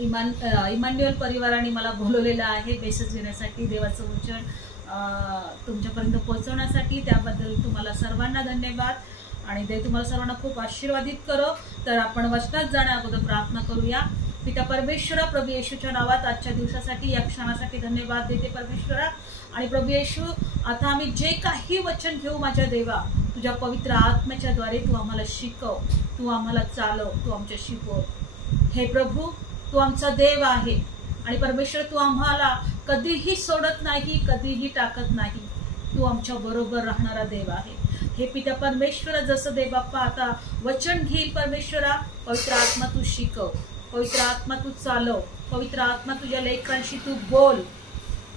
Emmanuel परिवाराने मला बोलवलेलं आहे मेसेज देण्यासाठी, देवाचं वचन तुमच्यापर्यंत पोहोचवण्यासाठी। त्याबद्दल तुम्हाला सर्वांना धन्यवाद आणि देव तुम्हाला सर्वांना खूप आशीर्वादित करो। तर आपण वचनात जाण्या अगोदर प्रार्थना करूया। पिता परमेश्वरा, प्रभू येशूच्या नावात आजच्या दिवसासाठी, या क्षणासाठी धन्यवाद देते परमेश्वरा। आणि प्रभू येशू, आता आम्ही जे काही वचन घेऊ माझ्या देवा, तुझ्या पवित्र आत्म्याच्या द्वारे तू आम्हाला शिकव, तू आम्हाला चालव, तू आमच्याशी बोल। हे प्रभू, तू आमचा देव आहे आणि परमेश्वर तू आम्हाला कधीही सोडत नाही, कधीही टाकत नाही, तू आमच्या बरोबर राहणारा देव आहे। हे पिता परमेश्वरा, जसं देव बाप्पा आता वचन घेईल परमेश्वरा, पवित्र आत्मा तू शिकव, पवित्र आत्मा तू चालव, पवित्र आत्मा तुझ्या लेकरांशी तू बोल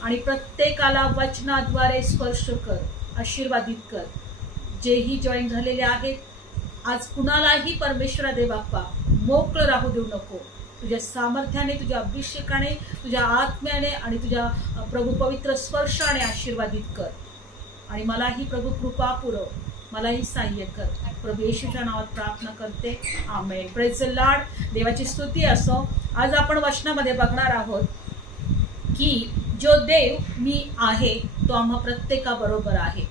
आणि प्रत्येकाला वचनाद्वारे स्पर्श कर, आशीर्वादित कर। जेही जॉईन झालेले आहेत आज कुणालाही परमेश्वरा देव बाप्पा मोकळं राहू देऊ नको। तुझ्या सामर्थ्याने, तुझ्या अभिषेकाने, तुझ्या आत्म्याने आणि तुझ्या प्रभू पवित्र स्पर्शाने आशीर्वादित कर। आणि मलाही प्रभू कृपा पुरव, मलाही सहाय्य कर। प्रभू येशूच्या नावात प्रार्थना करते, आमेन। Praise the Lord. देवाची स्तुती असो। आज आपण वचनामध्ये बघणार आहोत की जो देव मी आहे तो आम्हा प्रत्येकाबरोबर आहे।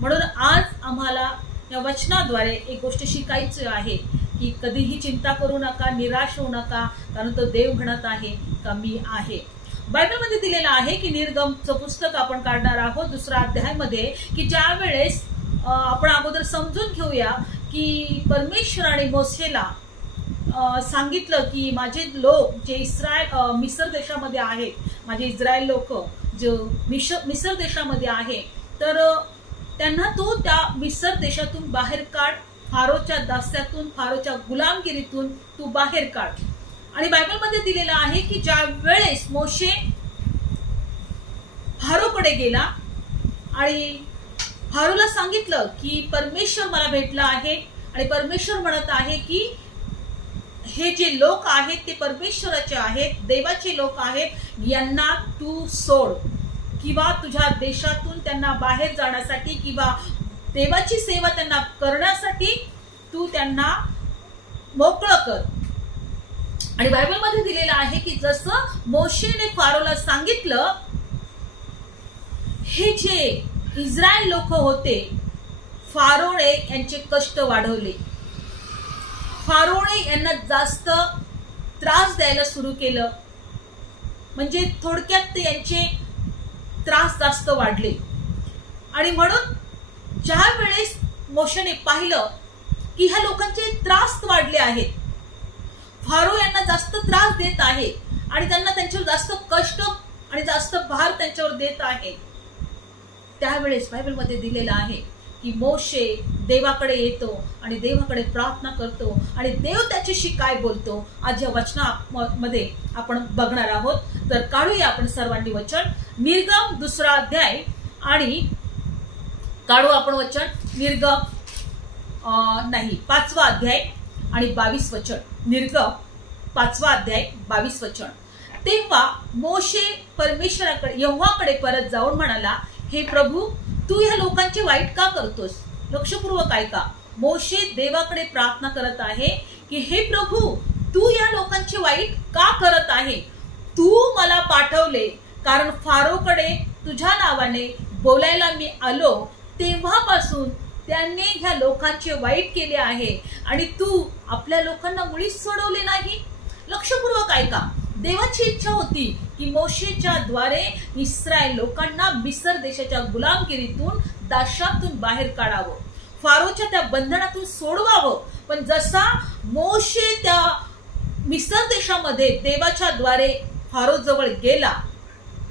म्हणून आज आम्हाला या वचनाद्वारे एक गोष्ट शिकायची आहे की कधीही चिंता करू नका, निराश होऊ नका, कारण तो देव म्हणत आहे का मी आहे। बायबलमध्ये दिलेलं आहे की निर्गमचं पुस्तक आपण काढणार आहोत 2रा अध्यायामध्ये, की ज्या वेळेस आपण अगोदर समजून घेऊया की परमेश्वराने मोसेला सांगितलं की माझे लोक जे मिस्र देशामध्ये आहेत, माझे इस्रायल लोक जो मिस्र देशामध्ये आहे, तर त्यांना तो त्या मिस्र देशातून बाहेर काढ, फारोच्या दास्यातून, फारोच्या गुलामगिरीतून तू बाहेर काढ। आणि बायबलमध्ये दिलेलं आहे की ज्या वेळेस मोशे फारोकडे गेला आणि फारोला सांगितलं की परमेश्वर मला भेटला आहे आणि परमेश्वर म्हणत आहे की हे जे लोक आहेत ते परमेश्वराचे आहेत, देवाचे लोक आहेत, यांना तू सोड किंवा तुझ्या देशातून त्यांना बाहेर जाण्यासाठी किंवा देवाची सेवा त्यांना करण्यासाठी तू त्यांना मोकळं कर। आणि बायबलमध्ये दिलेलं आहे की जसं मोशेने फारोला सांगितलं, हे जे इस्रायल लोक होते, फारोने यांचे कष्ट वाढवले, फारोने यांना जास्त त्रास द्यायला सुरू केलं, म्हणजे थोडक्यात ते यांचे त्रास जास्त वाढले। आणि म्हणून ज्या वेळेस मोशेने पाहिलं की ह्या लोकांचे त्रास वाढले आहेत, फारो यांना जास्त त्रास देत आहे आणि त्यांना त्यांच्यावर जास्त कष्ट आणि जास्त भार त्यांच्यावर देत आहे, त्यावेळेस बायबलमध्ये दिलेलं आहे की मोशे देवाकडे येतो आणि देवाकडे प्रार्थना करतो आणि देव त्याच्याशी काय बोलतो आज या वचनामध्ये आपण बघणार आहोत। तर काढूया आपण सर्वांनी वचन, निर्गम 2रा अध्याय आणि काढू आपण वचन निर्गम 5वा अध्याय आणि 22 वचन। निर्गम 5वा अध्याय 22 वचन। तेव्हा मोशे परमेश्वराकडे यहोवाकडे परत जाऊन म्हणाला, हे प्रभू, तू या लोकांचे वाईट का करतोस? लक्षपूर्वक ऐका, मोशे देवाकडे प्रार्थना करत आहे की हे प्रभू, तू या लोकांचे वाईट का करत आहे? तू मला पाठवले कारण फारोकडे तुझ्या नावाने बोलायला मी आलो, तेव्हापासून त्यांनी ह्या लोकांचे वाईट केले आहे आणि तू आपल्या लोकांना मुळीच सोडवले नाही। लक्षपूर्वक ऐका, देवाची इच्छा होती की मोशेच्या द्वारे इस्रायल लोकांना मिस्र देशाच्या गुलामगिरीतून, दास्यातून बाहेर काढावं, फारोच्या त्या बंधनातून सोडवावं। पण जसा मोशे त्या मिस्र देशामध्ये देवाच्या द्वारे फारो जवळ गेला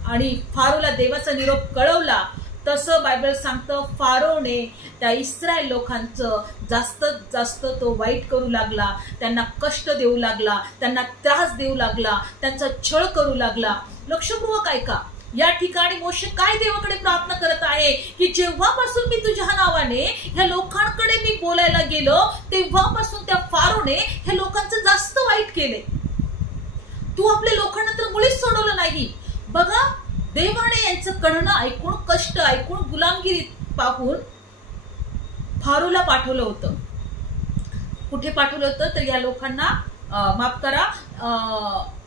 आणि फारोला देवाचा निरोप कळवला, तसं बायबल सांगतं फारोने त्या इस्रायल लोकांचं जास्त तो वाईट करू लागला, त्यांना कष्ट देऊ लागला, त्यांना त्रास देऊ लागला, त्यांचा छळ करू लागला। लक्षपूर्वक ऐका, या ठिकाणी मोशे काय देवाकडे प्रार्थना करत आहे की जेव्हापासून मी तुझ्या नावाने ह्या लोकांकडे मी बोलायला गेलो, तेव्हापासून त्या फारोने ह्या लोकांचं जास्त वाईट केले, तू आपल्या लोकांना तर मुळीच सोडवलं नाही। बघा, देवाने यांचं कणणं ऐकून, कष्ट ऐकून, गुलामगिरी पाहून फारोला पाठवलं होतं। कुठे पाठवलं होतं? तर या लोकांना माफ करा,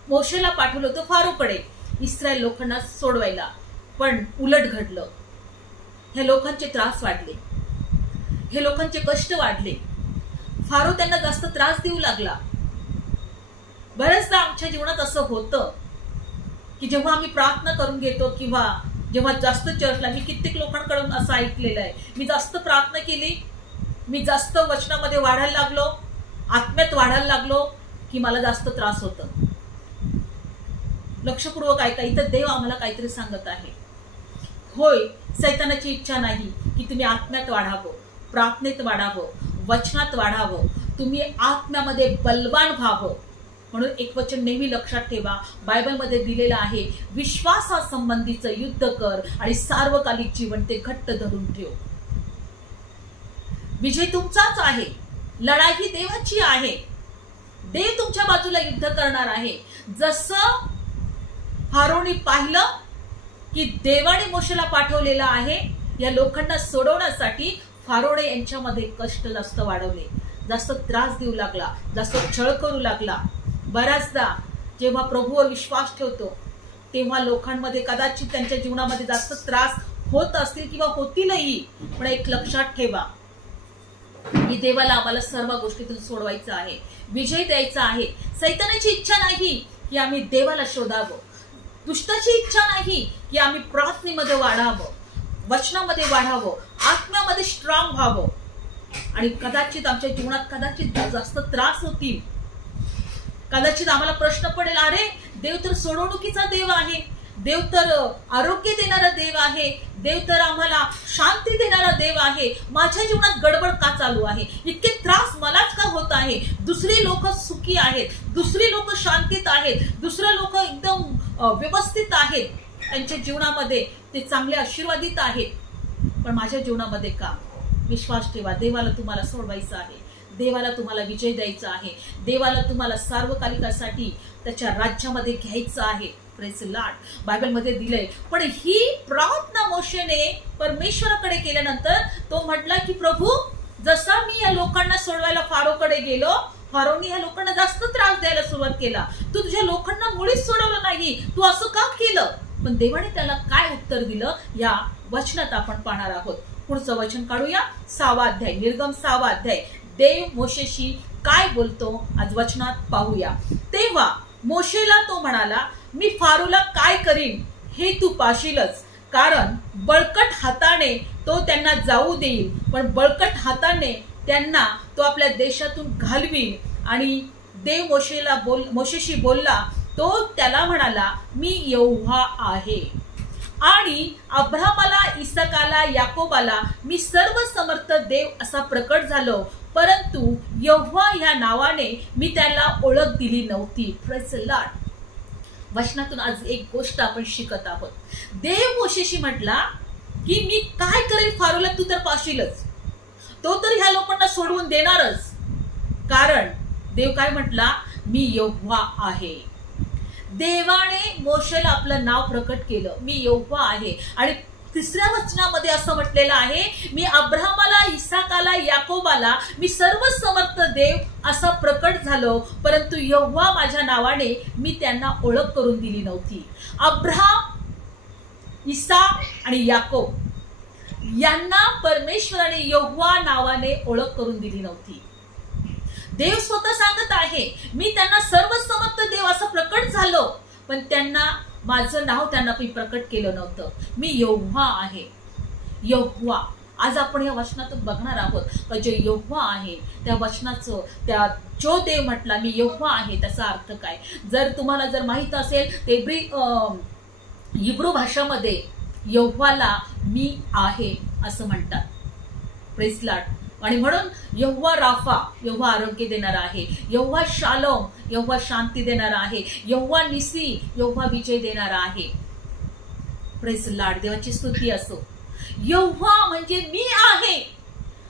मोशेला पाठवलं होतं फारोकडे इस्रायल लोकांना सोडवायला, पण उलट घडलं. हे लोकांचे त्रास वाढले, हे लोकांचे कष्ट वाढले. फारो त्यांना जास्त त्रास देऊ लागला. बऱ्याचदा आमच्या जीवनात असं होतं की जेव्हा आम्ही प्रार्थना करून घेतो किंवा जेव्हा जास्त चर्चला, मी कित्येक लोकांकडून असं ऐकलेलं आहे, मी जास्त प्रार्थना केली, मी जास्त वचनामध्ये वाढायला लागलो, आत्म्यात वाढायला लागलो की मला जास्त त्रास होतं. लक्षपूर्वक ऐका, इथं देव आम्हाला काहीतरी सांगत आहे. होय, सैतानाची इच्छा नाही की तुम्ही आत्म्यात वाढावं, प्रार्थनेत वाढावं, वचनात वाढावं, तुम्ही आत्म्यामध्ये बलवान व्हावं. म्हणून एक वचन नेहमी लक्षात ठेवा, बायबलमध्ये दिलेलं आहे, विश्वासासंबंधीचं युद्ध कर आणि सार्वकालिक जीवन ते घट्ट धरून ठेव. विजय तुमचाच आहे, लढाई ही देवाची आहे. देव तुमच्या बाजूला युद्ध करणार आहे. जसं फारोनी पाहिलं की देवाने मोशेला पाठवलेला आहे या लोकांना सोडवण्यासाठी, फारोने यांच्यामध्ये कष्ट जास्त वाढवले, जास्त त्रास देऊ लागला, जास्त छळ करू लागला. बऱ्याचदा जेव्हा प्रभूवर विश्वास ठेवतो तेव्हा लोकांमध्ये कदाचित त्यांच्या जीवनामध्ये जास्त त्रास होत असतील किंवा होतीलही, पण एक लक्षात ठेवा की देवाला आम्हाला सर्व गोष्टीतून सोडवायचं आहे, विजय द्यायचा आहे. सैतानाची इच्छा नाही की आम्ही देवाला शोधावं, दुष्टाची इच्छा नाही की आम्ही प्रार्थनेमध्ये वाढावं, वचनामध्ये वाढावं, आत्म्यामध्ये स्ट्रॉंग व्हावं. आणि कदाचित आमच्या जीवनात कदाचित जास्त त्रास होतील, कदाचित आम्हाला प्रश्न पडेल, अरे देव तर सोडवणुकीचा देव आहे, देव तर आरोग्य देणारा देव आहे, देव तर आम्हाला शांती देणारा देव आहे, माझ्या जीवनात गडबड का चालू आहे, इतके त्रास मलाच का होत आहे, दुसरी लोक सुखी आहेत, दुसरी लोक शांतीत आहेत, दुसरे लोक एकदम व्यवस्थित आहेत, त्यांच्या जीवनामध्ये ते चांगले आशीर्वादित आहेत, पण माझ्या जीवनामध्ये का? विश्वास ठेवा, देवाला तुम्हाला सोडवायचं आहे, देवाला तुम्हाला विजय द्यायचा आहे, देवाला तुम्हाला सार्वकालिकासाठी त्याच्या राज्यामध्ये घ्यायचं आहे. Praise Lord. बायबलमध्ये दिलंय. पण ही प्रार्थना मोशेने परमेश्वराकडे केल्यानंतर तो म्हटला की प्रभू, जसा मी या लोकांना सोडवायला फारोकडे गेलो, फारोने ह्या लोकांना जास्त त्रास द्यायला सुरुवात केला, तू तुझ्या लोकांना मुळीच सोडवलं नाही, तू असं का केलं? पण देवाने त्याला काय उत्तर दिलं या वचनात आपण पाहणार आहोत. पुढचं वचन काढूया, 6वा अध्याय, निर्गम 6वा अध्याय. देव मोशेशी काय बोलतो आज वचनात पाहूया. तेव्हा मोशेला तो म्हणाला, मी फारोला काय करीन हे तू पाशीलच, कारण बळकट हाताने तो त्यांना जाऊ देईल, पण बळकट हाताने त्यांना तो आपल्या देशातून घालवील. आणि देव मोशेशी बोलला, तो त्याला म्हणाला, मी यहोवा आहे, आणि अब्राहमाला, इसाकाला, याकोबाला मी सर्व समर्थ देव असा प्रकट झालो, परंतु यहोवा ह्या नावाने मी त्याला ओळख दिली नव्हती. Praise Lord. वचनातून आज एक गोष्ट आपण शिकत आहोत. देव मोशेशी म्हटला की मी काय करेल फारोला, तू तर पाशीलच, तो तर ह्या लोकांना सोडवून देणारच, कारण देव काय म्हटला, मी यहोवा आहे. देवाने मोशेला आपलं नाव प्रकट केलं, मी यहोवा आहे. आणि 3ऱ्या वचनामध्ये असं म्हटलेलं आहे, मी अब्राहमाला, इसाकाला, याकोबाला मी सर्व समर्थ देव असा प्रकट झालो, परंतु यहोवा माझ्या नावाने मी त्यांना ओळख करून दिली नव्हती. अब्राहम, इसाक आणि याकोब यांना परमेश्वराने यहोवा नावाने ओळख करून दिली नव्हती. देव स्वतः सांगत आहे, मी त्यांना सर्व समर्थ देव असं प्रकट झालो, पण त्यांना माझं नाव त्यांना मी प्रकट केलं नव्हतं. मी यहोवा आहे. यहोवा आज आपण या वचनातून बघणार आहोत का जे यहोवा आहे त्या वचनाचं, त्या जो देव म्हटला मी यहोवा आहे त्याचा अर्थ काय. जर तुम्हाला जर माहित असेल ते हिब्रू भाषामध्ये यहोवाला मी आहे असं म्हणतात. Praise Lord. आणि म्हणून यहोवा राफा, यहोवा आरोग्य देणारा आहे, यहोवा शालोम, यहोवा शांती देणारा आहे, यहोवा निसी, यहोवा विजय देणारा आहे. Praise Lord. देवाची स्तुती असो. यहोवा म्हणजे मी आहे.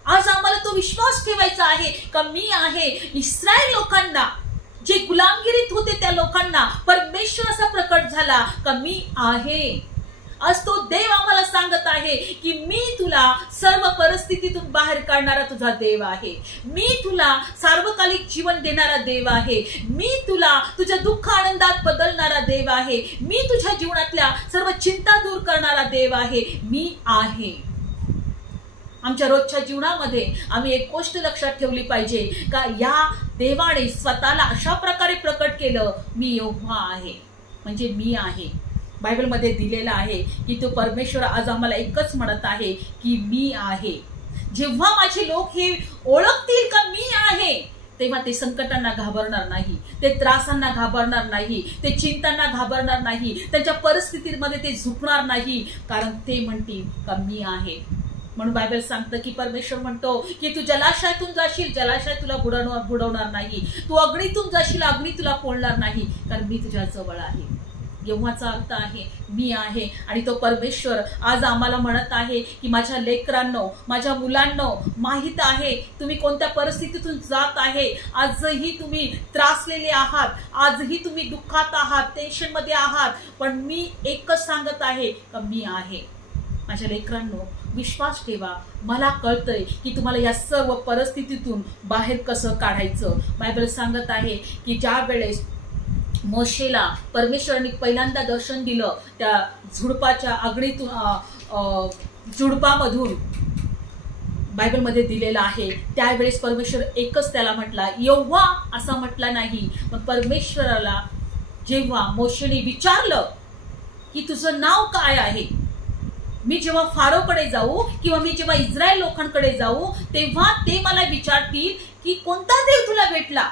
आज आम्हाला तो विश्वास ठेवायचा आहे का मी आहे. इस्रायल लोकांना जे गुलामगिरीत होते त्या लोकांना परमेश्वर असा प्रकट झाला का मी आहे. आज तो देव आम्हाला सांगत आहे की मी तुला सर्व परिस्थितीतून बाहेर काढणारा तुझा देव आहे, मी तुला सार्वकालिक जीवन देणारा देव आहे, मी तुला तुझ्या दुःख आनंदात देव आहे, मी तुझ्या जीवनातल्या सर्व चिंता दूर करणारा देव आहे, मी आहे. आमच्या रोजच्या जीवनामध्ये आम्ही एक गोष्ट लक्षात ठेवली पाहिजे का या देवाने स्वतःला अशा प्रकारे प्रकट केलं, मी यहोवा आहे म्हणजे मी आहे. बायबलमध्ये दिलेलं आहे की तो परमेश्वर आज आम्हाला एकच म्हणत आहे की मी आहे. जेव्हा माझे लोक हे ओळखतील का मी आहे, तेव्हा ते संकटांना घाबरणार नाही, ते त्रासांना घाबरणार नाही, ते चिंतांना घाबरणार नाही, त्यांच्या परिस्थितीमध्ये ते झुकणार नाही, कारण ते म्हणतील का मी आहे. म्हणून बायबल सांगतं की परमेश्वर म्हणतो की तू जलाशयातून जाशील, जलाशय तुला बुडवणार नाही, तू अग्नीतून जाशील, अग्नी तुला पोळणार नाही, कारण मी तुझ्या जवळ आहे. यहोवाचा अर्थ आहे मी आहे. आणि तो परमेश्वर आज आम्हाला म्हणत आहे की माझ्या लेकरांनो, माझ्या मुलांनो, माहित आहे तुम्ही कोणत्या परिस्थितीतून जात आहे. आजही तुम्ही त्रासलेले आहात, आजही तुम्ही दुःखात आहात, टेन्शन मध्ये आहात, पण मी एकच सांगत आहे का मी आहे. माझ्या लेकरांनो, विश्वास ठेवा, मला कळतंय की तुम्हाला या सर्व परिस्थितीतून बाहेर कसं काढायचं. बायबल सांगत आहे की ज्या वेळेस मोशेला परमेश्वराने पहिल्यांदा दर्शन दिलं त्या झुडपाच्या अग्नीतून, झुडपामधून, बायबलमध्ये दिलेलं आहे, त्यावेळेस परमेश्वर एकच त्याला म्हटला, यहोवा असा म्हटला नाही. पण परमेश्वराला जेव्हा मोशेने विचारलं की तुझं नाव काय आहे, मी जेव्हा फारोकडे जाऊ किंवा मी जेव्हा इस्रायल लोकांकडे जाऊ तेव्हा ते मला विचारतील की कोणता देव तुला भेटला,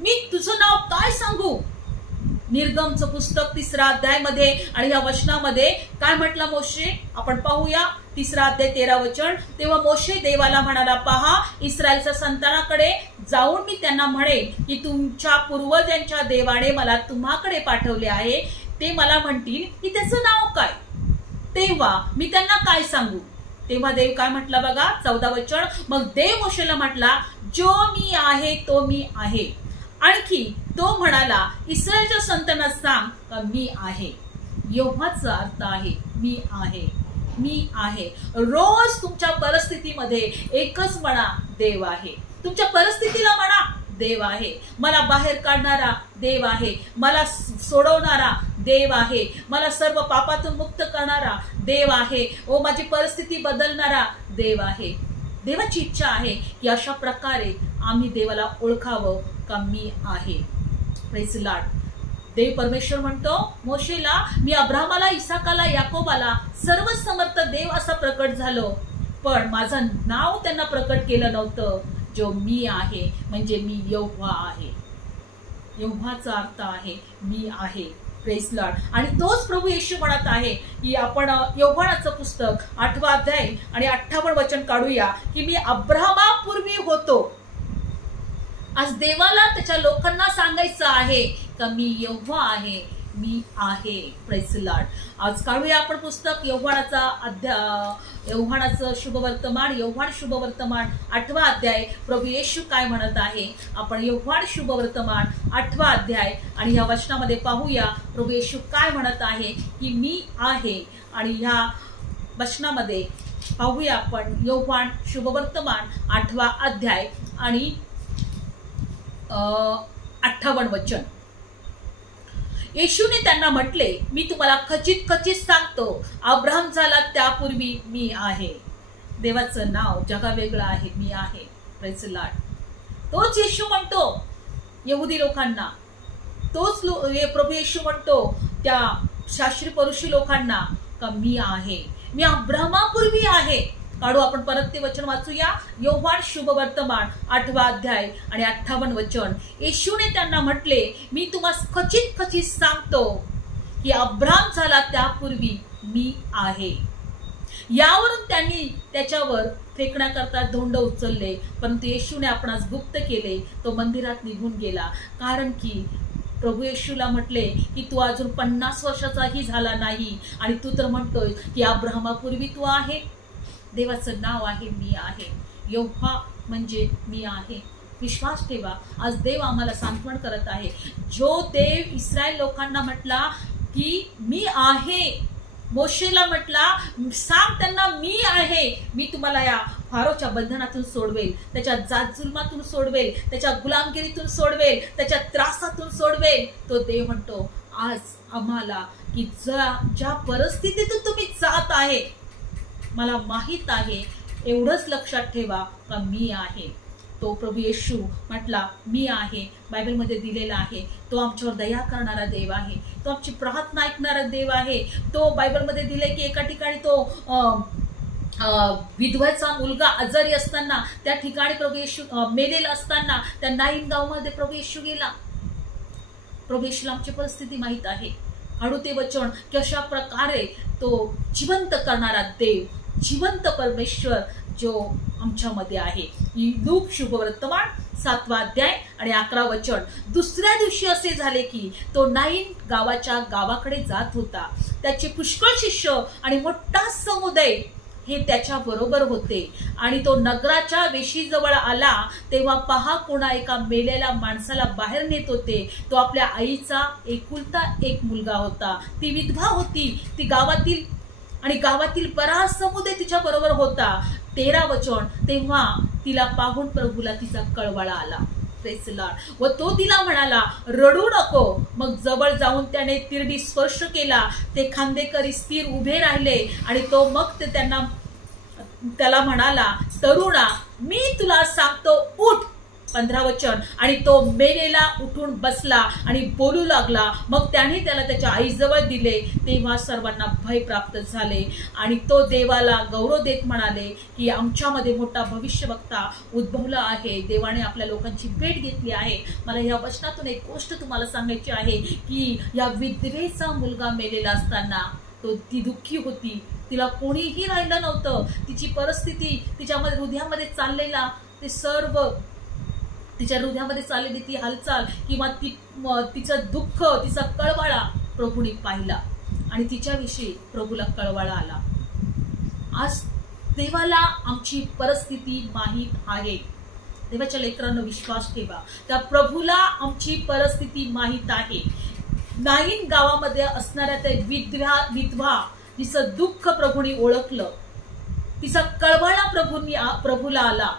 मी तुझं नाव काय सांगू. निर्गमचं पुस्तक 3रा अध्यायामध्ये आणि या वचनामध्ये काय म्हटलं मोशे, आपण पाहूया. 3रा अध्याय 13 वचन. तेव्हा मोशे देवाला म्हणाला, पहा, इस्रायलच्या संतानाकडे जाऊन मी त्यांना म्हणेन की तुमच्या पूर्वजांच्या देवाने मला तुम्हाकडे पाठवले आहे. ते मला म्हणतील की त्याचं नाव काय, तेव्हा मी त्यांना काय सांगू. तेव्हा देव काय म्हटला बघा, 14 वचन. मग देव मोशेला म्हटला, जो मी आहे तो मी आहे. आणखी तो म्हणाला, इस्रायलच्या संतांना सांग का मी आहे. यहोवाचा अर्थ आहे मी आहे, मी आहे. रोज तुमच्या परिस्थितीमध्ये एकच म्हणा, देव आहे. तुमच्या परिस्थितीला म्हणा, देव आहे. मला बाहेर काढणारा देव आहे, मला सोडवणारा देव आहे, मला सर्व पापातून मुक्त करणारा देव आहे, ओ माझी परिस्थिती बदलणारा देव आहे. देवाची इच्छा आहे की अशा प्रकारे आम्ही देवाला ओळखावं का मी आहे. Praise Lord. देव परमेश्वर म्हणतो मोशेला, मी अब्राहमाला, इसाकाला, याकोबाला सर्व समर्थ देव असा प्रकट झालो, पण माझं नाव त्यांना प्रकट केलं नव्हतं. जो मी आहे म्हणजे मी यहोवा आहे. यहोवाचा अर्थ आहे मी आहे. Praise Lord. आणि तोच प्रभू येशू म्हणत आहे की आपण यहोवाचं पुस्तक 8वा अध्याय आणि 58 वचन काढूया की मी अब्राहमापूर्वी होतो. आज देवाला त्याच्या लोकांना सांगायचं आहे का मी यहोवा आहे, मी आहे. Praise Lord. आज काढूया आपण पुस्तक यहोवाचं शुभवर्तमान, यहोवान शुभवर्तमान 8वा अध्याय. प्रभू येशू काय म्हणत आहे, आपण यहोवान शुभवर्तमान 8वा अध्याय आणि या वचनामध्ये पाहूया प्रभू येशू काय म्हणत आहे की मी आहे. आणि ह्या वचनामध्ये पाहूया आपण यहोवान शुभवर्तमान 8वा अध्याय आणि 58 वचन. येशूने त्यांना म्हटले, मी तुम्हाला खचित खचित सांगतो, अब्राहम झाला त्यापूर्वी मी आहे. देवाचं नाव जगा वेगळं आहे, मी आहे. Praise Lord. तोच येशू म्हणतो यहुदी लोकांना, तोच प्रभू येशू म्हणतो त्या शास्त्री परुषी लोकांना का मी आहे, मी अब्राहमापूर्वी आहे. काढू आपण परत ते वचन वाचूया. यहोवान शुभवर्तमान 8वा अध्याय आणि 58 वचन. येशूने त्यांना म्हटले, मी तुम्हाला खचित खचित सांगतो की अब्राहम झाला त्यापूर्वी मी आहे. यावरून त्यांनी त्याच्यावर फेकण्याकरता धोंड उचलले, परंतु येशूने आपणास गुप्त केले. तो मंदिरात निघून गेला, कारण की प्रभू येशूला म्हटले की तू अजून 50 वर्षाचाही झाला नाही आणि तू तर म्हणतोय की अब्राहमापूर्वी तू आहे. देवाचं नाव आहे मी आहे. यहोवा म्हणजे मी आहे. विश्वास ठेवा. आज देव आम्हाला सांत्वन करत आहे. जो देव इस्रायल लोकांना म्हटला की मी आहे, मोशेला म्हटला सांग त्यांना मी आहे, मी तुम्हाला या फारोच्या बंधनातून सोडवेल, त्याच्या जातजुलमातून सोडवेल, त्याच्या गुलामगिरीतून सोडवेल, त्याच्या त्रासातून सोडवेल. तो देव म्हणतो आज आम्हाला की ज्या परिस्थितीतून तुम्ही जात आहे, मला माहित आहे, एवढंच लक्षात ठेवा का मी आहे. तो प्रभू येशू म्हटला मी आहे, बायबलमध्ये दिलेला आहे. तो आमच्यावर दया करणारा देव आहे, तो आमची प्रार्थना ऐकणारा देव आहे. तो बायबलमध्ये दिले की एका ठिकाणी तो विधवेचा मुलगा आजारी असताना त्या ठिकाणी प्रभू येशू मेलेला असताना त्या नाईन गावामध्ये प्रभू येशू गेला. प्रभू येशूला आमची परिस्थिती माहित आहे. हळू ते वचन कशा प्रकारे तो जिवंत करणारा देव, जिवंत परमेश्वर जो आमच्यामध्ये आहे. लूक शुभवर्तमान 7वा अध्याय आणि 11 वचन. दुसऱ्या दिवशी असे झाले की तो नाईन गावाच्या गावाकडे जात होता. त्याचे पुष्कळ शिष्य आणि मोठा समुदाय हे त्याच्या बरोबर होते. आणि तो नगराच्या वेशीजवळ आला तेव्हा पहा, कोणा एका मेलेल्या माणसाला बाहेर नेत होते. तो आपल्या आईचा एकुलता एक मुलगा होता. ती विधवा होती. ती गावातील बराच समुदाय तिच्या बरोबर होता. 13 वचन. तेव्हा तिला पाहून प्रभूला तिचा कळवळा आला. Praise the Lord. व तो तिला म्हणाला, रडू नको. मग जवळ जाऊन त्याने तिरडी स्पर्श केला. ते खांदेकरी स्थिर उभे राहिले आणि तो मग त्याला म्हणाला, तरुणा, मी तुला सांगतो, उठ. 15 वचन. आणि तो मेलेला उठून बसला आणि बोलू लागला. मग त्याने त्याला त्याच्या आईजवळ दिले. तेव्हा सर्वांना भय प्राप्त झाले आणि तो देवाला गौरव देत म्हणाले की आमच्यामध्ये मोठा भविष्यवक्ता उद्भवला आहे. देवाने आपल्या लोकांची भेट घेतली आहे. मला या वचनातून एक गोष्ट तुम्हाला सांगायची आहे की या विधवेचा मुलगा मेलेला असताना ती दुःखी होती. तिला कोणीही राहिलं नव्हतं. तिची परिस्थिती, तिच्यामध्ये हृदयामध्ये चाललेला ते सर्व, तिच्या हृदयामध्ये चाललेली ती हालचाल किंवा तिचं दुःख, तिचा कळवळा प्रभूने पाहिला आणि तिच्याविषयी प्रभूला कळवळा आला. आज देवाला आमची परिस्थिती माहीत आहे. देवाच्या लेकरांनो विश्वास ठेवा, त्या प्रभूला आमची परिस्थिती माहीत आहे. नाईन गावामध्ये असणाऱ्या त्या विधवा तिचं दुःख प्रभूने ओळखलं. तिचा कळवळा प्रभूला आला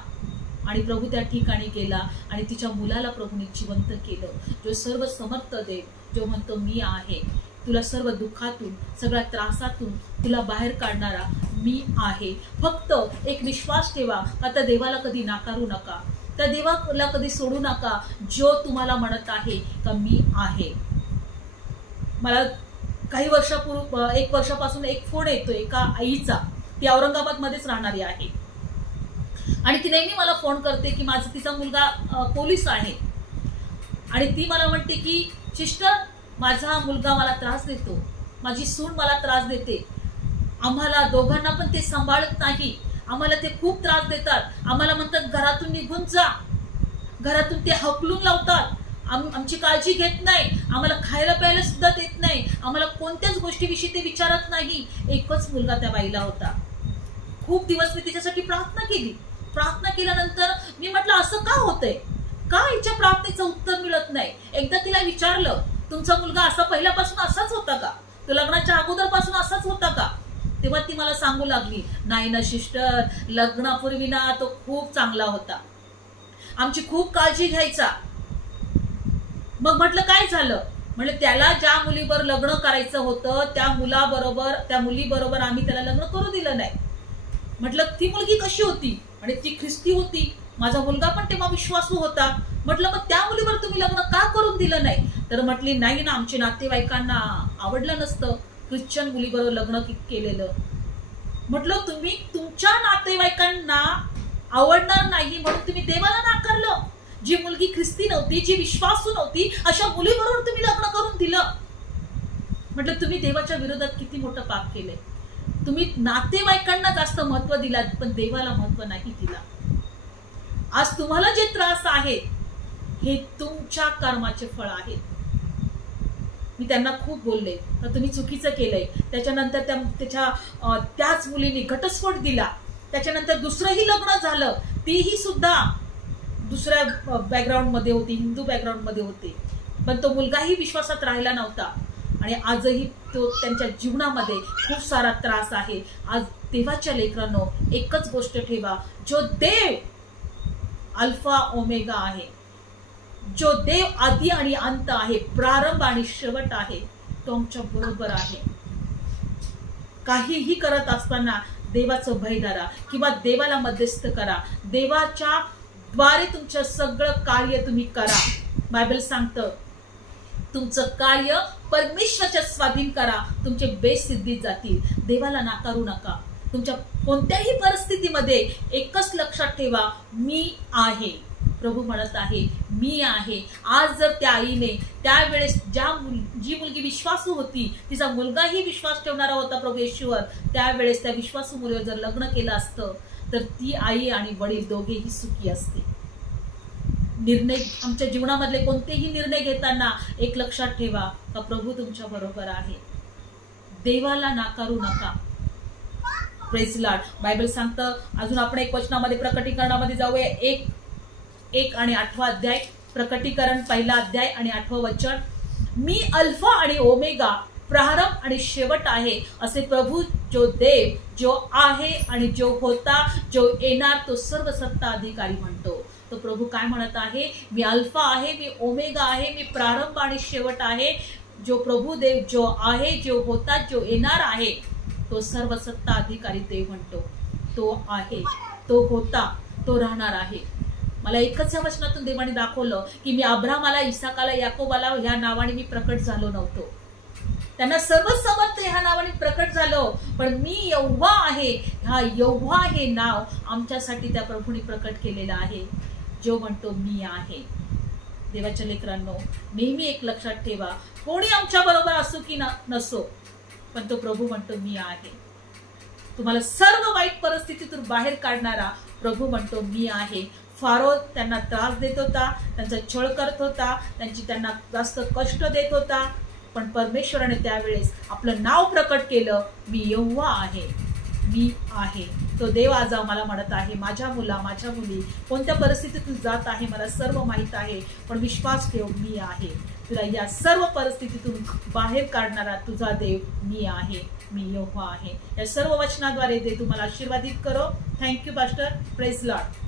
आणि प्रभू त्या ठिकाणी गेला आणि तिच्या मुलाला प्रभूने जिवंत केलं. जो सर्व समर्थ देव, जो म्हणतो मी आहे, तुला सर्व दुःखातून, सगळ्या त्रासातून तुला बाहेर काढणारा मी आहे. फक्त एक विश्वास ठेवा का त्या देवाला कधी नाकारू नका, त्या देवाला कधी सोडू नका, जो तुम्हाला म्हणत आहे का मी आहे. मला काही वर्षापूर्वी, 1 वर्षापासून एक फोन येतो एका आईचा. ती औरंगाबाद मध्येच राहणारी आहे आणि ती नेहमी मला फोन करते की तिचा मुलगा पोलीस आहे आणि ती मला म्हणते की सिस्टर, माझा मुलगा मला त्रास देतो, माझी सून मला त्रास देते, आम्हाला दोघांना पण ते सांभाळत नाही, आम्हाला ते खूप त्रास देतात, आम्हाला म्हणतात घरातून निघून जा, घरातून ते हकलून लावतात, आमची काळजी घेत नाही, आम्हाला खायला प्यायला सुद्धा देत नाही, आम्हाला कोणत्याच गोष्टीविषयी ते विचारत नाही. एकच मुलगा त्या बाईला होता. खूप दिवस मी तिच्यासाठी प्रार्थना केली. प्रार्थना केल्यानंतर मी म्हटलं असं का होतंय, का हिच्या प्रार्थनेचं उत्तर मिळत नाही. एकदा तिला विचारलं, तुमचा मुलगा असा पहिल्यापासून असाच होता का, तो लग्नाच्या अगोदरपासून असाच होता का. तेव्हा ती मला सांगू लागली, नाही ना सिस्टर, लग्नापूर्वी ना तो खूप चांगला होता, आमची खूप काळजी घ्यायचा. मग म्हटलं काय झालं. म्हटलं त्याला ज्या मुलीबरोबर लग्न करायचं होतं त्या मुलीबरोबर आम्ही त्याला लग्न करू दिलं नाही. म्हटलं ती मुलगी कशी होती, आणि ती ख्रिस्ती होती, माझा मुलगा पण तेव्हा विश्वासू होता. म्हटलं मग त्या मुलीवर तुम्ही लग्न का करून दिलं नाही. तर म्हटली नाही ना, आमच्या नातेवाईकांना आवडलं नसतं ख्रिश्चन मुलीबरोबर लग्न केलेलं. म्हटलं तुम्ही तुमच्या नातेवाईकांना आवडणार नाही म्हणून तुम्ही देवाला नाकारलं. जी मुलगी ख्रिस्ती नव्हती, जी विश्वासू नव्हती, अशा मुलीबरोबर तुम्ही लग्न करून दिलं. म्हटलं तुम्ही देवाच्या विरोधात किती मोठं पाप केलंय. तुम्ही नातेवाईकांना जास्त महत्व दिलात पण देवाला महत्व नाही दिला. आज तुम्हाला जे त्रास आहेत हे तुमच्या कर्माचे फळ आहेत. मी त्यांना खूप बोलले तर तुम्ही चुकीचं केलंय. त्याच्यानंतर त्याच मुलीने घटस्फोट दिला. त्याच्यानंतर दुसरंही लग्न झालं, तीही सुद्धा दुसऱ्या बॅकग्राऊंड मध्ये होती, हिंदू बॅकग्राऊंड मध्ये होते, पण तो मुलगाही विश्वासात राहिला नव्हता आणि आजही तो त्यांच्या जीवनामध्ये खूप सारा त्रास आहे. आज देवाच्या लेकरांनो एकच गोष्ट ठेवा, जो देव अल्फा ओमेगा आहे, जो देव आदी आणि अंत आहे, प्रारंभ आणि शेवट आहे, तो आमच्या बरोबर आहे. काहीही करत असताना देवाचं भय धरा किंवा देवाला मध्यस्थ करा. देवाच्या द्वारे तुमचं सगळं कार्य तुम्ही करा. बायबल सांगतं तुमचं कार्य परमेश्वराच्या स्वाधीन करा, तुमचे बेस सिद्धीत जातील. देवाला नाकारू नका. तुमच्या कोणत्याही परिस्थितीमध्ये एकच लक्षात ठेवा, मी आहे. प्रभू म्हणत आहे मी आहे. आज जर त्या आईने त्यावेळेस जी मुलगी विश्वासू होती, तिचा मुलगाही विश्वास ठेवणारा होता प्रभू येशूवर, त्यावेळेस त्या विश्वासू मुलीवर जर लग्न केलं असतं तर ती आई आणि वडील दोघेही सुखी असते. निर्णय आमच्या जीवनामधले कोणतेही निर्णय घेताना एक लक्षात ठेवा का प्रभू तुमच्या बरोबर आहे. देवाला नाकारू नका. Praise Lord. बायबल सांगतं अजून आपण एक वचनामध्ये प्रकटीकरणामध्ये जाऊया. 1 आणि 8 अध्याय. प्रकटीकरण 1 अध्याय आणि 8 वचन. मी अल्फा आणि ओमेगा, प्रारंभ आणि शेवट आहे, असे प्रभू जो देव जो आहे आणि जो होता जो येणार तो सर्व सत्ता अधिकारी म्हणतो. तो प्रभू काय म्हणत आहे? मी अल्फा आहे, मी ओमेगा आहे, मी प्रारंभ आणि शेवट आहे. जो प्रभू देव जो आहे, जो होता, जो येणार आहे, तो सर्व सत्ता अधिकारी देव म्हणतो. तो आहे, तो होता, तो राहणार आहे. मला एकच या वचनातून देवाने दाखवलं की मी अब्राहमाला, इसाकाला, याकोबाला ह्या नावाने मी प्रकट झालो नव्हतो. त्यांना सर्व समर्थ ह्या नावाने प्रकट झालो, पण मी यहोवा आहे. हा यहोवा हे नाव आमच्यासाठी त्या प्रभूने प्रकट केलेलं आहे, जो म्हणतो मी आहे. देवाच्या लेकरांनो, नेहमी एक लक्षात ठेवा, कोणी आमच्या बरोबर असो की नसो, पण तो प्रभू म्हणतो मी आहे. तुम्हाला सर्व वाईट परिस्थितीतून बाहेर काढणारा प्रभू म्हणतो मी आहे. फारो त्यांना त्रास देत होता, त्यांचा छळ करत होता, त्यांना जास्त कष्ट देत होता, पण परमेश्वराने त्यावेळेस आपलं नाव प्रकट केलं, मी यहोवा आहे, मी आहे. तो देव आज आम्हाला म्हणत आहे, माझ्या मुला, माझ्या मुली, कोणत्या परिस्थितीतून जात आहे मला सर्व माहित आहे, पण विश्वास ठेव, मी आहे. तुला या सर्व परिस्थितीतून बाहेर काढणारा तुझा देव मी आहे, मी यहोवा आहे. या सर्व वचनाद्वारे ते तुम्हाला आशीर्वादित करो. Thank you pastor. Praise Lord.